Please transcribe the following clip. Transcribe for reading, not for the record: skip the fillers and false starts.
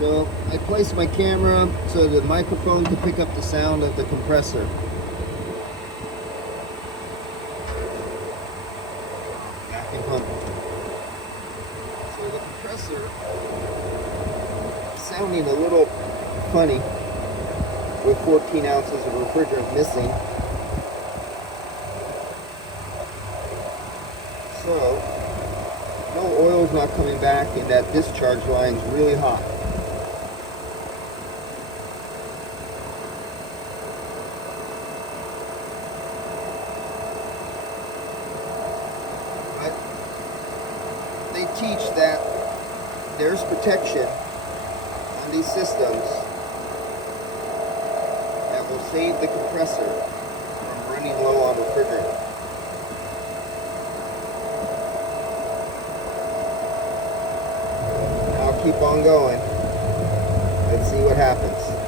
So I placed my camera so the microphone could pick up the sound of the compressor. Vacuum pump. So the compressor is sounding a little funny with 14 ounces of refrigerant missing. So no oil's not coming back, and that discharge line's really hot. But they teach that there's protection on these systems that will save the compressor from running low on refrigerant. I'll keep on going. Let's see what happens.